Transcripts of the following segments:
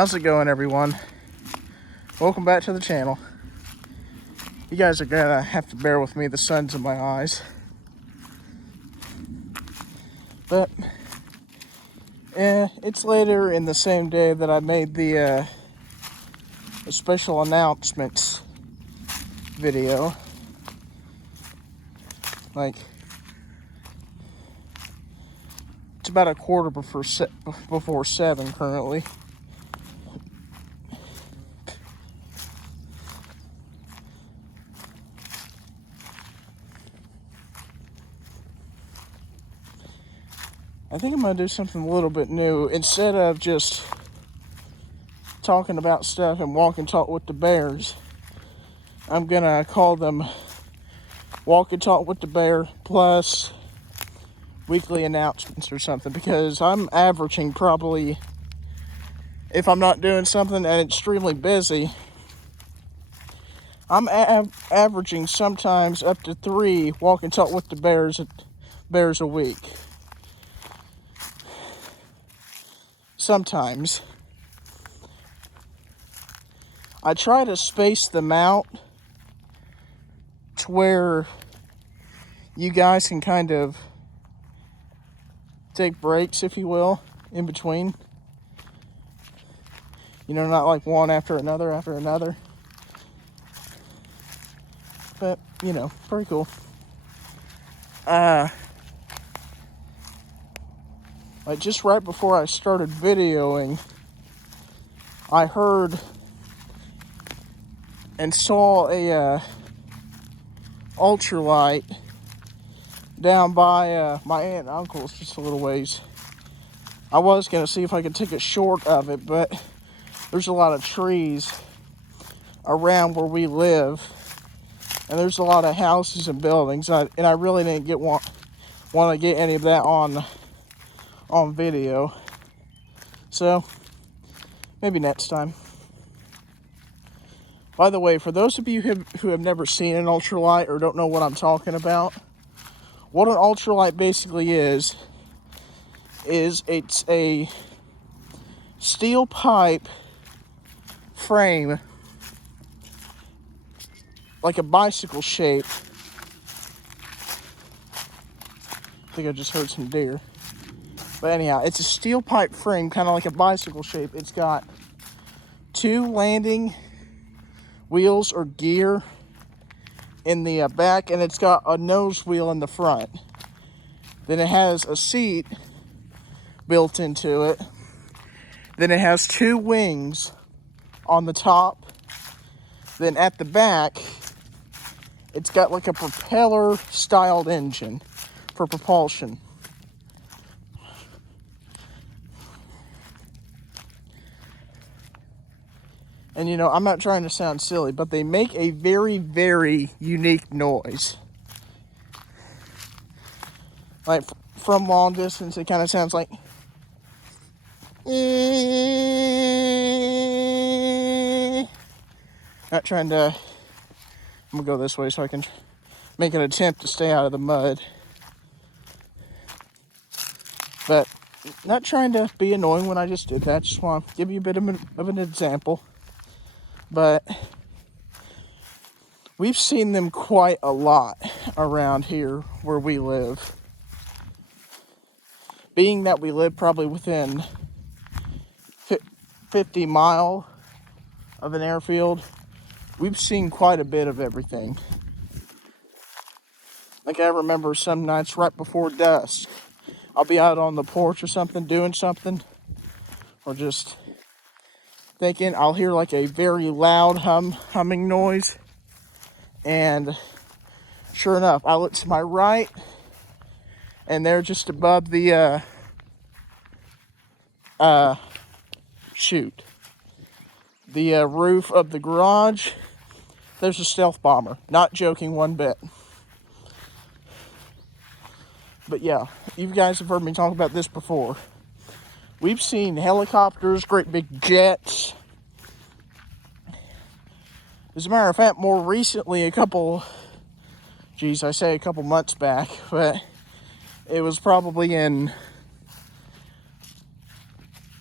How's it going, everyone? Welcome back to the channel. You guys are gonna have to bear with me, the sun's in my eyes. But it's later in the same day that I made the special announcements video. Like, it's about a quarter before 7 currently. I think I'm going to do something a little bit new. Instead of just talking about stuff and walk and talk with the bears, I'm going to call them Walk and Talk with the Bear plus weekly announcements or something. Because I'm averaging probably, if I'm not doing something and extremely busy, I'm averaging sometimes up to 3 Walk and Talk with the bears a week. Sometimes. I try to space them out to where you guys can kind of take breaks, if you will, in between. You know, not like one after another. But, you know, pretty cool. Like just right before I started videoing, I heard and saw a ultralight down by my aunt and uncle's just a little ways. I was going to see if I could take a short of it, but there's a lot of trees around where we live, and there's a lot of houses and buildings, and I really didn't want to get any of that on video. So maybe next time. By the way, for those of you who have never seen an ultralight or don't know what I'm talking about, what an ultralight basically is it's a steel pipe frame, like a bicycle shape. I think I just heard some deer. But anyhow, it's a steel pipe frame, kind of like a bicycle shape. It's got 2 landing wheels or gear in the back, and it's got a nose wheel in the front. Then it has a seat built into it. Then it has 2 wings on the top. Then at the back, it's got like a propeller styled engine for propulsion. And you know, I'm not trying to sound silly, but they make a very, very unique noise. Like from long distance, it kind of sounds like. Not trying to. I'm gonna go this way so I can make an attempt to stay out of the mud. But not trying to be annoying when I just did that. Just want to give you a bit of an example. But we've seen them quite a lot around here where we live. Being that we live probably within 50 mile of an airfield, we've seen quite a bit of everything. Like I remember some nights right before dusk, I'll be out on the porch or something, doing something, or just thinking, I'll hear like a very loud humming noise, and sure enough, I look to my right, and they're just above the the roof of the garage. There's a stealth bomber. Not joking one bit. But yeah, you guys have heard me talk about this before. We've seen helicopters, great big jets. As a matter of fact, more recently, I say a couple months back, but it was probably in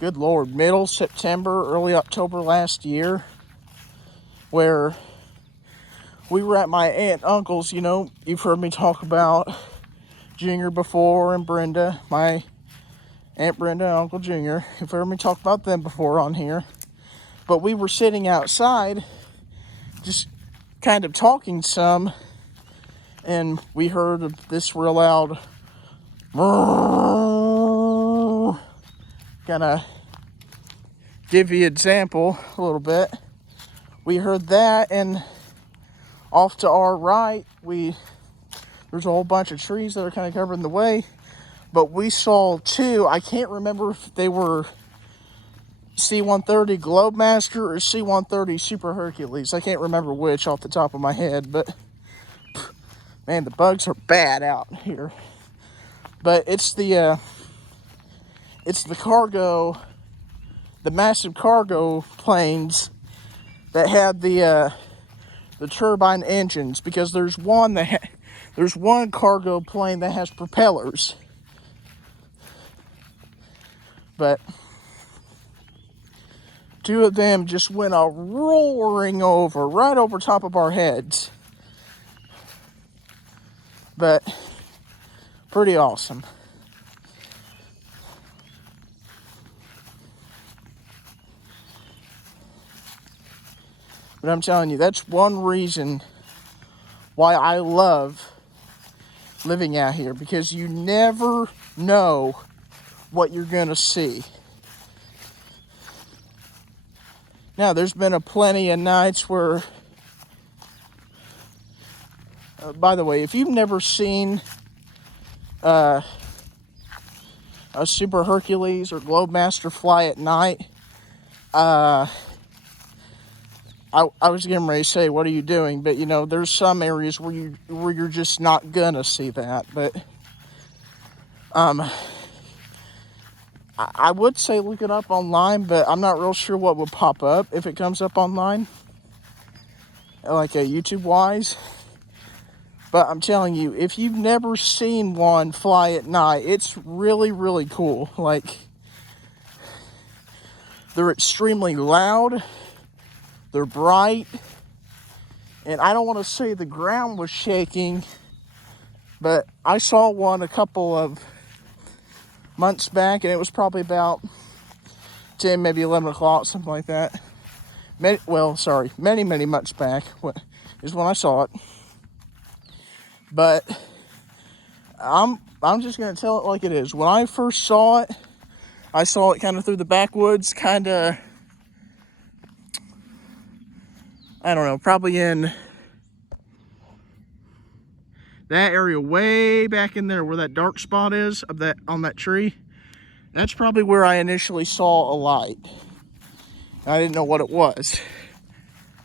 good Lord, middle September, early October last year, where we were at my aunt and uncle's. You know, you've heard me talk about Junior before, and Brenda, my Aunt Brenda and Uncle Junior. You've heard me talk about them before on here. But we were sitting outside, just kind of talking some, and we heard this real loud, kind of give you an example a little bit. We heard that, and off to our right, there's a whole bunch of trees that are kind of covering the way, but we saw two. I can't remember if they were C-130 Globemaster or C-130 Super Hercules. I can't remember which off the top of my head, but man, the bugs are bad out here. But it's the cargo, the massive cargo planes that had the turbine engines, because there's one cargo plane that has propellers. But two of them just went a roaring over, right over top of our heads. But pretty awesome. But I'm telling you, that's one reason why I love living out here, because you never know what you're gonna see. Now, there's been a plenty of nights where, by the way, if you've never seen a Super Hercules or Globemaster fly at night, I was getting ready to say, what are you doing? But, you know, there's some areas where you're just not gonna see that. But I would say look it up online, but I'm not real sure what would pop up if it comes up online, like YouTube-wise. But I'm telling you, if you've never seen one fly at night, it's really, really cool. Like, they're extremely loud. They're bright, and I don't want to say the ground was shaking, but I saw one a couple of months back, and it was probably about 10, maybe 11 o'clock, something like that. Many months back is when I saw it. But I'm just going to tell it like it is. When I first saw it, I saw it kind of through the backwoods, kind of, I don't know, probably in that area way back in there where that dark spot is on that tree. That's probably where I initially saw a light. I didn't know what it was.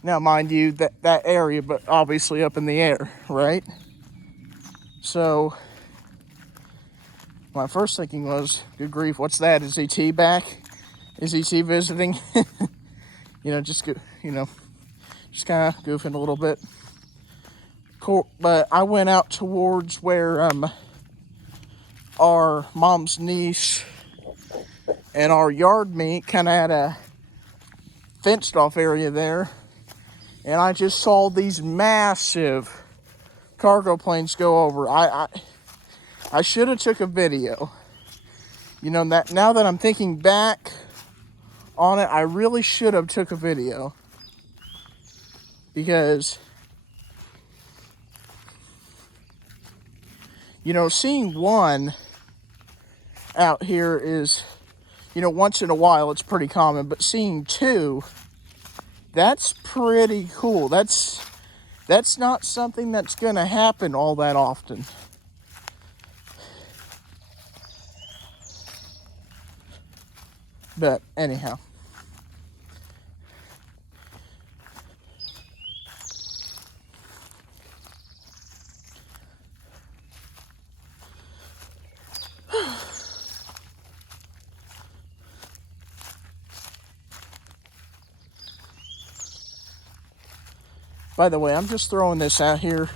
Now, mind you, that area, but obviously up in the air, right? So my first thinking was, good grief, what's that? Is ET back? Is ET visiting? Just kind of goofing a little bit. Cool. But I went out towards where our mom's niece and our yard meet, kind of had a fenced off area there, and I just saw these massive cargo planes go over. I should have took a video. That now that I'm thinking back on it, I really should have took a video, because seeing one out here is, once in a while it's pretty common, but seeing two, that's pretty cool. That's not something that's going to happen all that often. But anyhow. By the way, I'm just throwing this out here.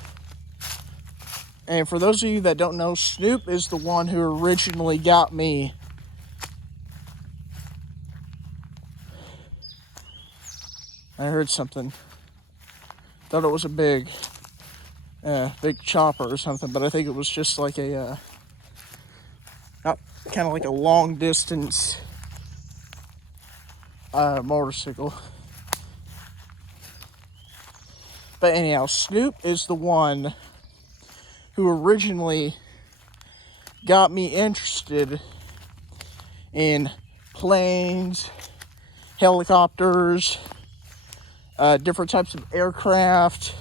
And for those of you that don't know, Snoop is the one who originally got me I heard something. Thought it was a big chopper or something, but I think it was just like a, not kind of like a long distance motorcycle. But anyhow, Snoop is the one who originally got me interested in planes, helicopters, different types of aircraft.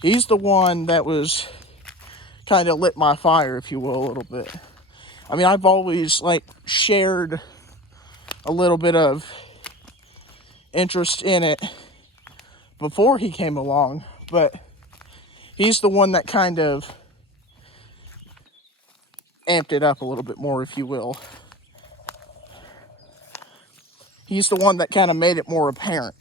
He's the one that was kind of lit my fire, if you will, a little bit. I mean, I've always like shared a little bit of interest in it before he came along, but he's the one that kind of amped it up a little bit more, if you will. He's the one that kind of made it more apparent.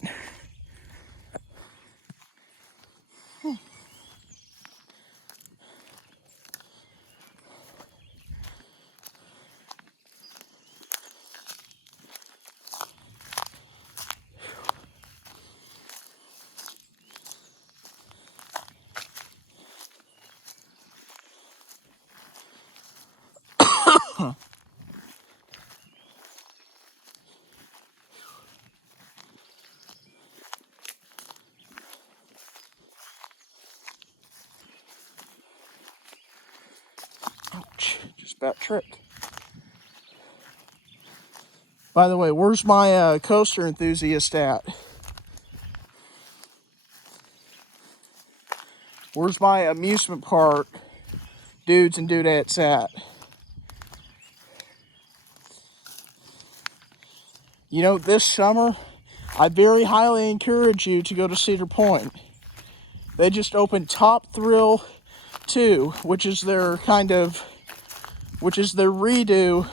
Ouch, just about tripped. By the way, where's my coaster enthusiast at? Where's my amusement park dudes and dudettes at? You know, this summer, I very highly encourage you to go to Cedar Point. They just opened Top Thrill 2, which is their redo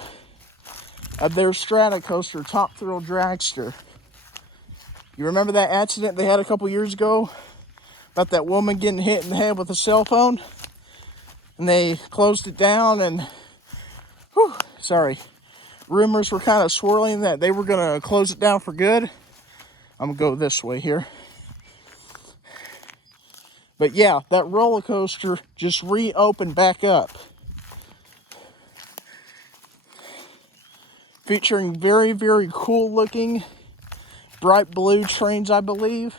of their Strata coaster, Top Thrill Dragster. You remember that accident they had a couple years ago about that woman getting hit in the head with a cell phone? And they closed it down, and rumors were kind of swirling that they were going to close it down for good. I'm going to go this way here. But yeah, that roller coaster just reopened back up. Featuring very, very cool looking bright blue trains, I believe.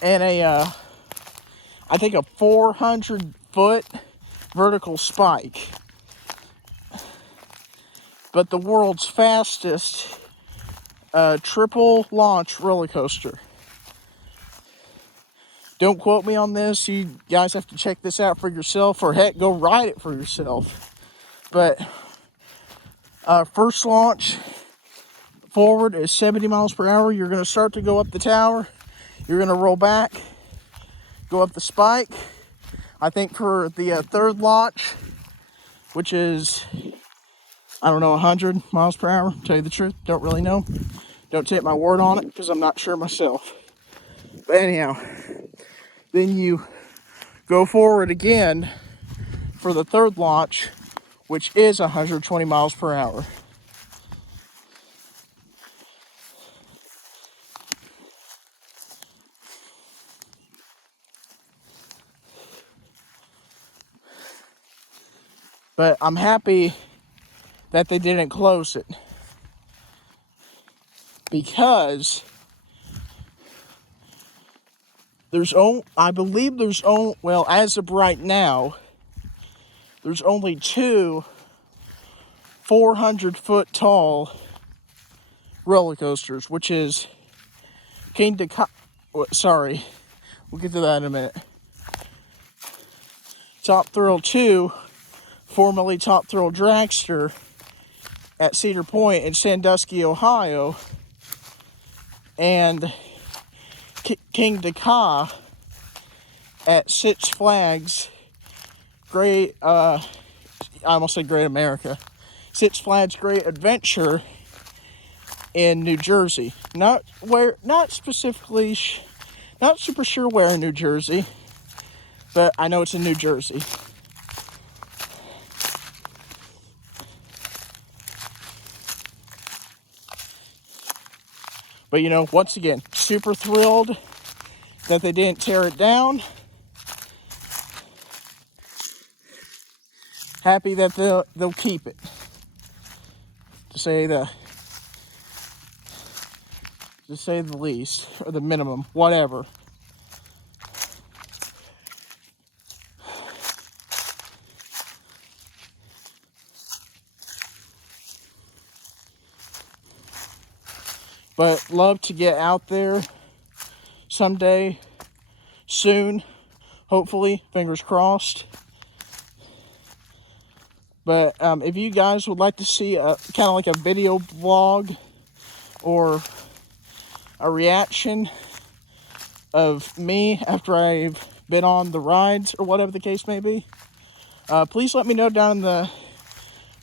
And I think a 400-foot vertical spike. But the world's fastest triple launch roller coaster. Don't quote me on this. You guys have to check this out for yourself, or heck, go ride it for yourself. But first launch forward is 70 miles per hour. You're going to start to go up the tower. You're going to roll back, go up the spike. I think for the third launch, which is, I don't know, 100 miles per hour, to tell you the truth, don't really know. Don't take my word on it, because I'm not sure myself. But anyhow, then you go forward again for the third launch, which is 120 miles per hour. But I'm happy that they didn't close it, because I believe well, as of right now, there's only two 400-foot tall roller coasters, which is we'll get to that in a minute. Top Thrill 2, formerly Top Thrill Dragster, at Cedar Point in Sandusky, Ohio, and King Dakar at Six Flags I almost said Great America. Six Flags Great Adventure in New Jersey. Not specifically, not super sure where in New Jersey, but I know it's in New Jersey. But, you know, once again, super thrilled that they didn't tear it down. Happy that they'll keep it, to say the least, or the minimum, whatever. But love to get out there someday, soon, hopefully, fingers crossed. But if you guys would like to see kind of like a video vlog or a reaction of me after I've been on the rides or whatever the case may be, please let me know down in the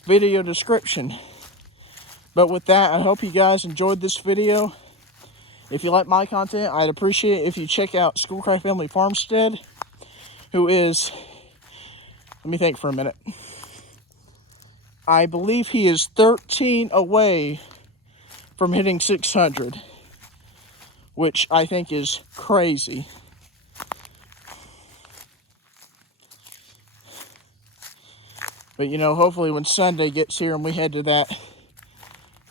video description. But with that, I hope you guys enjoyed this video. If you like my content, I'd appreciate it if you check out Schoolcraft Family Farmstead, who is, let me think for a minute. I believe he is 13 away from hitting 600, which I think is crazy. But, you know, hopefully when Sunday gets here and we head to that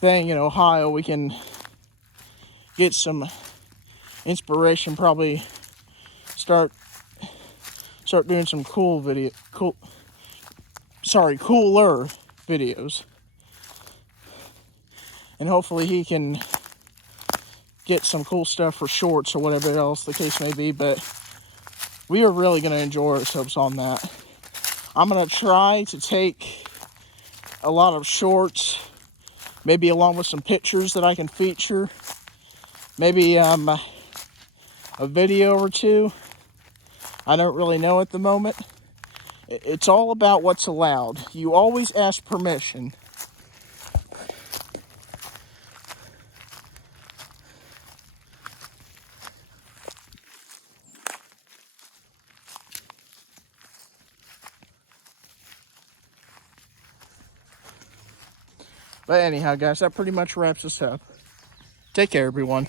thing in Ohio, we can get some inspiration, probably start doing some cooler videos. And hopefully he can get some cool stuff for shorts or whatever else the case may be. But we are really going to enjoy ourselves on that. I'm going to try to take a lot of shorts, maybe along with some pictures that I can feature. Maybe a video or two. I don't really know at the moment. It's all about what's allowed. You always ask permission. But anyhow, guys, that pretty much wraps us up. Take care, everyone.